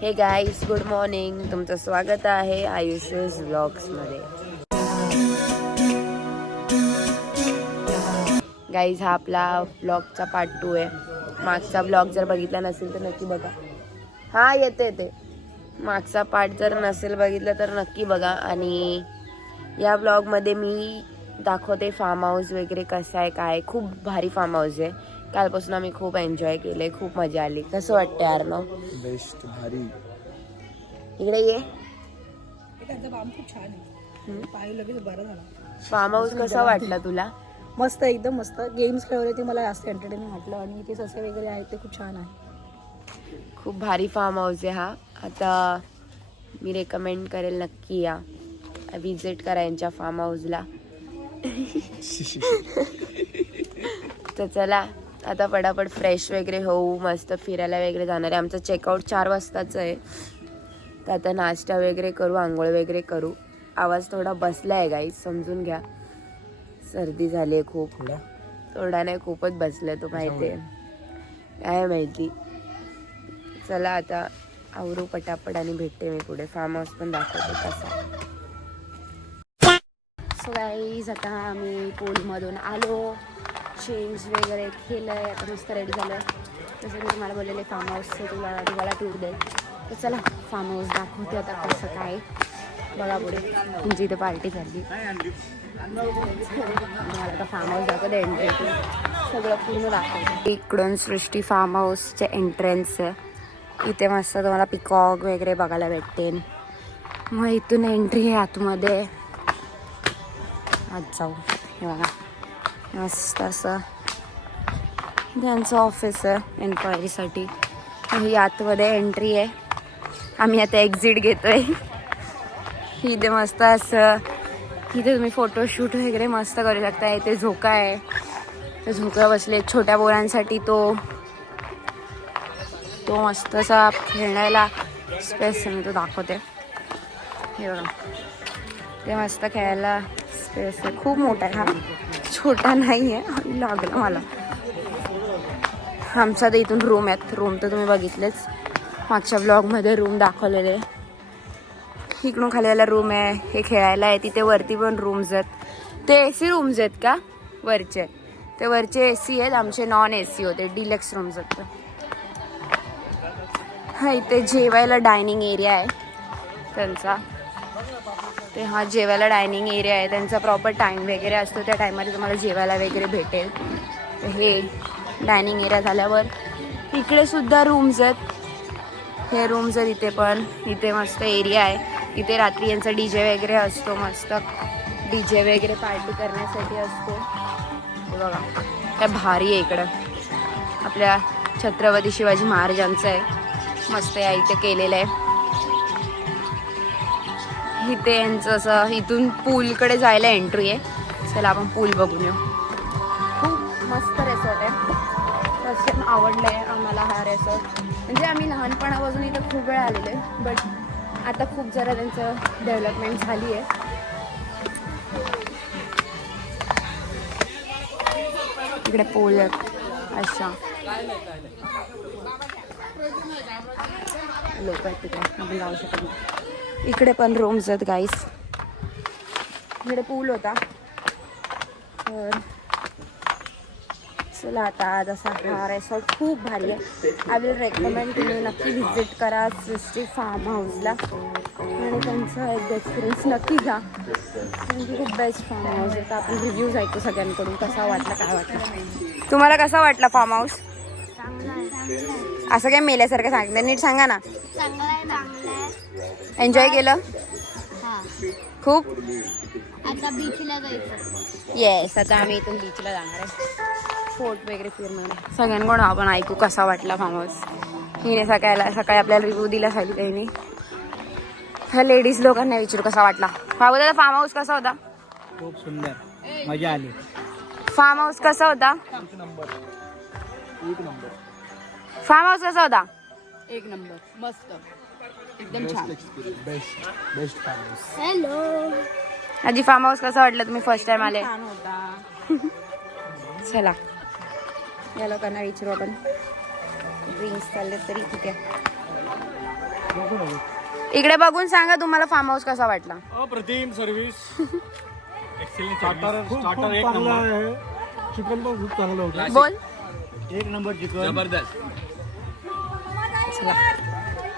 हे guys, good morning. तुमचं स्वागत आहे आयुष्यज व्लॉग्समध्ये. गाईज, हा आपला व्लॉगचा पार्ट 2 आहे. मागचा व्लॉग जर बघितला नसेल तर नक्की बघा. हा येते मागचा पार्ट जर नसेल बघितलं तर नक्की बघा. आणि या व्लॉगमध्ये मी दाखवते फार्म हाऊस वगैरे कसं आहे, काय. खूप भारी फार्म हाऊस आहे. कालपासून आम्ही खूप एन्जॉय केले, खूप मजा आली. कसं वाटतं यार ना? बेस्ट, भारी. इकडे ये. त्यांचा बाम खूप छान आहे. पाय लगेच बरं झाला. फार्म हाऊस कसा वाटला तुला? मस्त, एकदम मस्त. गेम्स खेळवले ते मला जास्त एंटरटेनिंग वाटलं आणि ते ससे वगैरे आहेत ते खूप छान आहे. खूप भारी फार्म हाऊस आहे हा. आता मी रेकमेंड करेल, नक्की या, विजिट करा यांच्या फार्म हाऊसला. तर चला आता पटापट फ्रेश वगैरे होऊ, मस्त फिरायला वगैरे जाणार आहे. आमचं चेकआउट 4 वाजताचं आहे. तर आता नाश्ता वगैरे करू, आंघोळ वगैरे करू. आवाज थोडा बसला आहे गाईज, समजून घ्या. सर्दी झाली आहे खूप. थोडा नाही, खूपच बसलं, तो माहिती आहे, काय माहिती. चला आता आवरू पटापट आणि भेटते मी पुढे. फार्म हाऊस पण दाखवते कसा. सो गाईज, आता आम्ही पूलमधून आलो, चेंज वगैरे केलं आहे, आता मस्त रेडी झालं. तसं मी तुम्हाला बोललेले फार्म हाऊसचं तुम्हाला टूर दे. तर चला फार्म हाऊस दाखवते आता कसं काय. बघा पुढे तुमची इथे पार्टी झाली. मला आता फार्म हाऊस दाखवते, एंट्री सगळं पूर्ण दाखवते. इकडून सृष्टी फार्म हाऊसचे एंट्रन्स आहे. इथे मस्त तुम्हाला पिकॉक वगैरे बघायला भेटते. मग इथून एंट्री आहे आतमध्ये. आज जाऊ. हे बघा, मस्त असं त्यांचं ऑफिस आहे एन्क्वायरीसाठी. ही आतमध्ये एंट्री आहे. आम्ही आता एक्झिट घेतोय. इथे मस्त असं, इथे तुम्ही फोटोशूट वगैरे मस्त करू शकता. इथे झोका आहे, ते झोका बसले छोट्या पोरांसाठी. तो मस्त असा खेळण्याला स्पेस मी तो दाखवते. हे बघा, ते मस्त खेळायला स्पेस आहे. खूप मोठा आहे हा, छोटा नाही आहे. लागलं मला. आमचा तर इथून रूम आहेत. रूम तर तुम्ही बघितलेच, मागच्या ब्लॉगमध्ये रूम दाखवलेले. इकडून खाली यायला रूम आहे, हे खेळायला आहे. तिथे वरती पण रूम्स आहेत. ते AC रूम्स आहेत का वरचे? ते वरचे AC आहेत, आमचे नॉन AC होते, डिलक्स रूम्स आहेत. हा, इथे जेवायला डायनिंग एरिया आहे त्यांचा. ते हा जेवायला डायनिंग एरिया आहे त्यांचा. प्रॉपर टाईम वगैरे असतो, त्या टाईममध्ये तुम्हाला जेवायला वगैरे भेटेल. हे डायनिंग एरिया झाल्यावर इकडे सुद्धा रूम्स आहेत. हे रूम्स आहेत इथे पण. इथे मस्त एरिया आहे. इथे रात्री यांचा DJ वगैरे असतो. मस्त DJ वगैरे पार्टी करण्यासाठी असतो. हे बघा काय भारी आहे. इकडं आपल्या छत्रपती शिवाजी महाराजांचं आहे. मस्त या इथे केलेलं आहे. इथे यांचं असं, इथून पूलकडे जायला एंट्री आहे. चला आपण पूल बघून येऊ. खूप मस्त रिसॉर्ट आहे. फर्स्ट टाइम आवडलं आहे आम्हाला हा रिसॉर्ट. म्हणजे आम्ही लहानपणापासून इथं खूप वेळ आलेलो आहे, बट आता खूप जरा त्यांचं डेव्हलपमेंट झाली आहे. इकडे पूल आहे अशा लोक आहेत तिकडे, आपण जाऊ शकत नाही. इकडे पण रूम्स आहेत गाईस. इकडे पूल होता. तर चला आता जसा हा रिसॉर्ट खूप भारी आहे. आय विल रेकमेंड, तुम्ही नक्की व्हिजिट करा सृष्टी फार्म हाऊसला आणि त्यांचा एक एक्सपिरियन्स नक्की घ्या. म्हणजे खूप बेस्ट फार्म हाऊस आहे. तर आपण रिव्ह्यूज ऐकू सगळ्यांकडून, कसा वाटला, काय वाटलं. तुम्हाला कसा वाटला फार्म हाऊस? असं काय मेल्यासारखं सांगितलं, नीट सांगा ना. एन्जॉय केलं खूप. आता बीचला जायचं. येस, आता आम्ही इथून बीचला जाणार आहे. फोर्ट वगैरे फिरणार आहे. सगळ्यांकडून आपण ऐकू कसा वाटला फार्म हाऊस. हिने सकाळी आपल्याला रिव्ह्यू दिला सांगितलं हिने. ह्या लेडीज लोकांना विचारू कसा वाटला. बाबू दादा, फार्म हाऊस कसा होता? खूप सुंदर, मजा आली. फार्म हाऊस कसा होता? एक नंबर. फार्म हाऊस कसा होता? एक नंबर, मस्त, एकदम छान. Best farm house. हॅलो. आजी, फार्म हाऊस कसा वाटलं? तुम्ही फर्स्ट टाइम आले. छान होता. चला या लोकांना विचारू आपण. ड्रिंक्स चालले तरी ठीक आहे. इकडे बघून सांगा तुम्हाला फार्म हाऊस कसा वाटला. अप्रतिम सर्व्हिस. स्टार्टर एक नंबर. चिकन पण खूप चांगलं होतं. बोल. एक नंबर चिकन. जबरदस्त.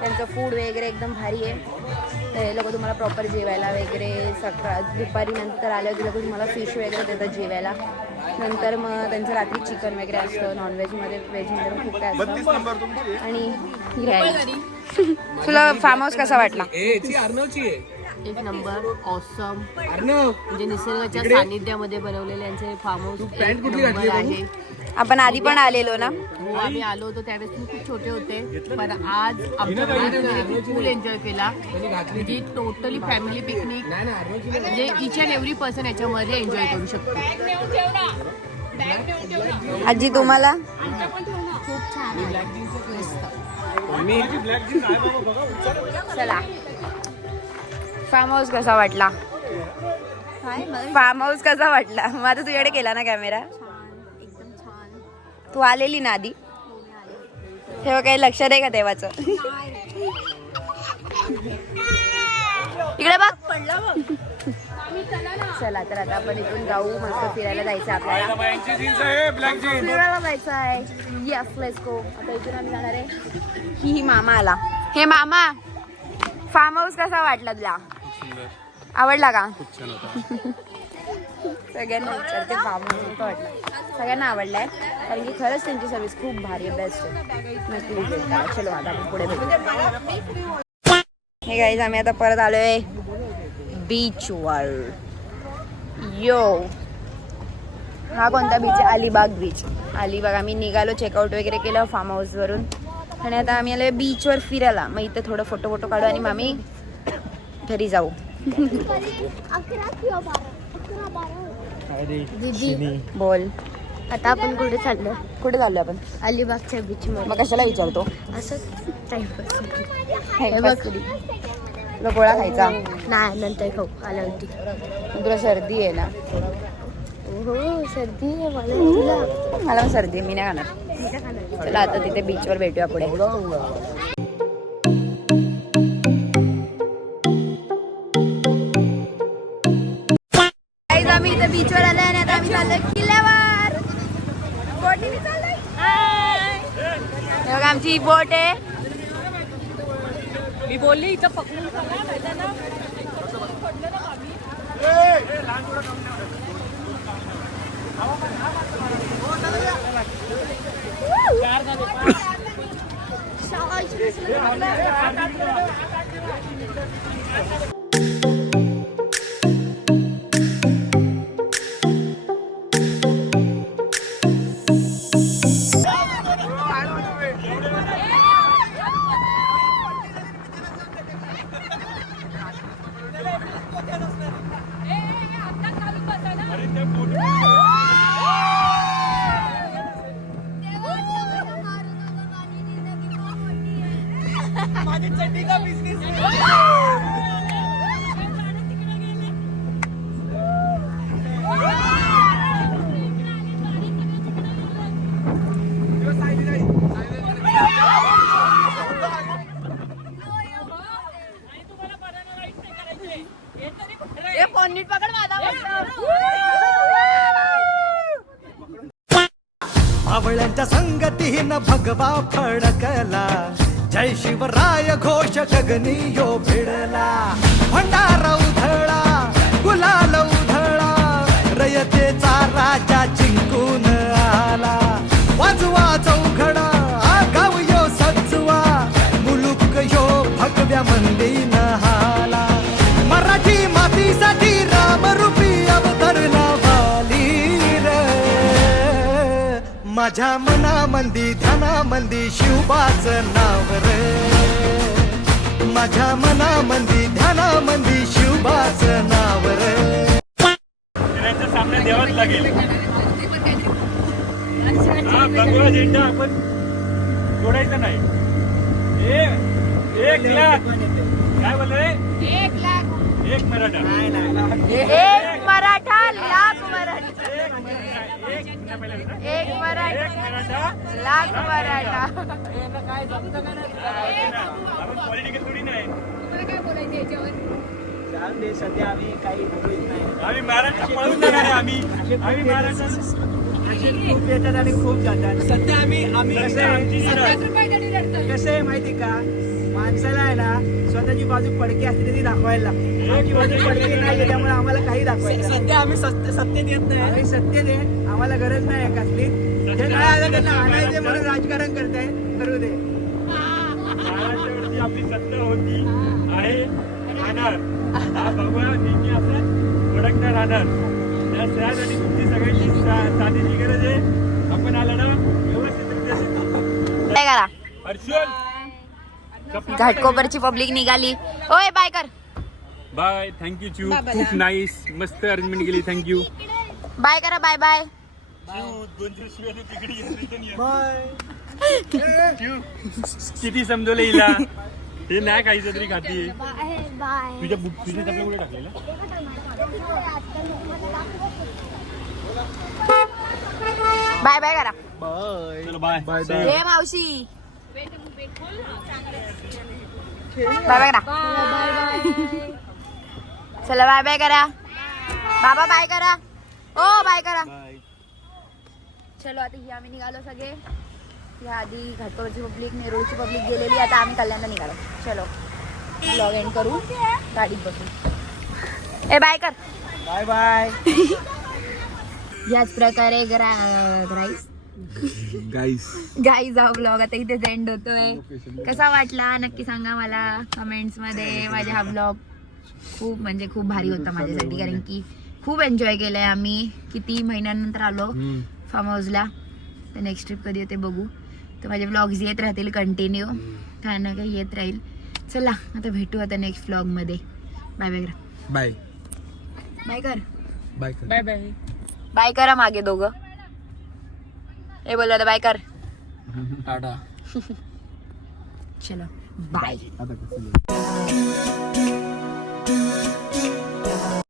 त्यांचं फूड वगैरे एकदम भारी आहे. तर हे लोक तुम्हाला प्रॉपर जेवायला वगैरे सकाळ दुपारी नंतर आल्यावर लोक तुम्हाला फिश वगैरे देतात जेवायला. नंतर मग त्यांचं रात्री चिकन वगैरे असतं. नॉनव्हेजमध्ये व्हेजमध्ये पण खूप काय असतं. आणि तुला फार्म हाऊस कसा वाटला. एक नंबर ऑसम म्हणजे निसर्गाच्या सानिध्यामध्ये बनवलेले यांचे फार्म हाऊस एक नंबर आहे. आपण आधी पण आलेलो ना. हो आम्ही आलो होतो त्यावेळेस तुम्ही खूप छोटे होते पण आज आमच्या फुल एन्जॉय केला. म्हणजे टोटली फॅमिली पिकनिक म्हणजे इच अँड एव्हरी पर्सन याच्यामध्ये एन्जॉय करू शकतो. आजी तुम्हाला खूप छान आहे. चला फार्म हाऊस कसा वाटला. फार्म हाऊस कसा वाटला. माझा तुझ्याकडे केला ना कॅमेरा. एकदम छान. तू आलेली ना आधी. तेव्हा काही लक्षात आहे का तेव्हाचं. इकडे बघ. चला तर आता आपण इथून जाऊ. मस्त फिरायला जायचं आपल्याला. फिरायला जायचं आहे. Yes let's go. आता इथून आम्ही जाणार आहे. ही मामा आला. हे मामा फार्म हाऊस कसा वाटला तुला. आवडला का. सगळ्यांना विचारते फार्म हाऊस कसा वाटला. सगळ्यांना आवडलाय कारण की खरंच त्यांची सर्व्हिस खूप भारी आहे. बेस्ट आहे. नक्की विजिट करा. चलो आता आपण पुढे भेटू. हे गाईज आम्ही आता परत आलोय बीचवर. यो हा कोणता बीच आहे. अलिबाग बीच. अलिबाग. आम्ही निघालो चेकआउट वगैरे केलं फार्म हाऊसवरून आणि आता आम्ही आलो बीचवर फिरायला. मग इथं थोडं फोटो काढू आणि मग आम्ही घरी जाऊ. 11 किंवा 12. दीदी बोल. आता आपण कुठे चाललो. कुठे चाललो आपण. अलिबागच्या बीच मध्ये. मग कशाला विचारतो. असं टाइमपास. तुला गोळा खायचा. नाही नंतर खाऊ आल्यावरती. तुला सर्दी आहे ना. हो सर्दी आहे मला. तुला मला पण सर्दी आहे. मी नाही खाणार. चला आता तिथे बीचवर भेटूया पुढे. आम्ही इथे बीचवर आलोय आणि आता आम्ही चाललोय किल्ल्यावर. बोटीने चाललोय. बघा आमची ही बोट आहे. मी बोलली इथं पकडून आवळ्यांच्या संगतीनं भगवा फडकला. जय शिवराय घोष गगनी यो भिडला. भंडारा उधळा गुलाल उधळा. रयतेचा राजा जिंकून आला. वाजवा चौघडा गाव यो सजवा. मुलुक यो भगव्या मंदीन हाला. मराठी मातीसाठी रामरूपी अवतरला वाली रे. माझ्या मनामंदी ध्यानामंदी शिवबाचं नाव रे. माझ्या मनामंदी ध्यानामंदी शिवबाचं नाव रे. त्यांच्या सामने द्यावाच लागेल. हा भगवा झेंडा आपण सोडायचा नाही. 1 लाख काय बोलले. 1 लाख 1 मराठा. एक मराठा लाख मराठा. एक मराठा लाख मराठा. आपण पॉलिटिकल सध्या आम्ही काही आम्ही महाराष्ट्र पळून जाणार आहे. आम्ही महाराष्ट्र खूप येतात आणि खूप जातात. सध्या आम्ही कसं आहे माहिती का, माणसाला आहे ना स्वतःची बाजू पडकी असते ती दाखवायला लागते. आमची बाजू पडकी नाही त्यामुळे आम्हाला काही दाखवायचं. सध्या आम्ही सत्तेत येत नाही. आम्ही सत्तेत आहे, आम्हाला गरज नाही आहे कसली. जे काय आलं त्यांना आणायचे म्हणून राजकारण करताय, करू दे. महाराष्ट्रावरती आपली सत्ता होती आहे, राहणार. हा भगवान नेहमी असं भडकता राहणार. त्या त्यासाठी तुमची सगळ्यांची साथीची गरज आहे. आपण आला ना व्यवस्थित काय करा हर्षल घाटकोपरची पब्लिक निघाली. ओय बाय कर, बाय. थँक्यू चू, खूप नाईस, मस्त अरेंजमेंट केली. थँक्यू. बाय करा, बाय बाय. किती समजवलं हिला, हे नाही खायचं तरी खाती. बाय तुझ्या तुझ्या चपला कुठे टाकलेला? बाय बाय करा. चलो बाय बाय. हे मावशी बाय बाय करा. चला बाय बाय करा. बाबा बाय करा. ओ बाय करा. चलो आता ही आम्ही निघालो सगळे. या आधी घाटकोपरची पब्लिक, नेरूळची पब्लिक गेलेली, आता आम्ही कल्याणला निघालो. चलो ब्लॉग एंड करू, गाडीत बसू. ए बाय कर. Bye bye. याच प्रकारे गाईज हा ब्लॉग आता इथेच एंड होतोय. कसा वाटला नक्की सांगा मला कमेंट्स मध्ये. माझा हा ब्लॉग खूप म्हणजे खूप भारी होता माझ्यासाठी, कारण की खूप एन्जॉय केलंय आम्ही. किती महिन्यानंतर आलो फार्म हाऊसला. तर नेक्स्ट ट्रिप कधी होते बघू. तर माझे ब्लॉग्स येत राहतील कंटिन्यू, काय ना काही येत राहील. चला आता भेटू आता नेक्स्ट ब्लॉग मध्ये. बाय बाय करा. बाय बाय कर. Bye bye bye. बाय करा मागे दोघं. हे बोललो आता बाय कर. चलो बाय. आता कसं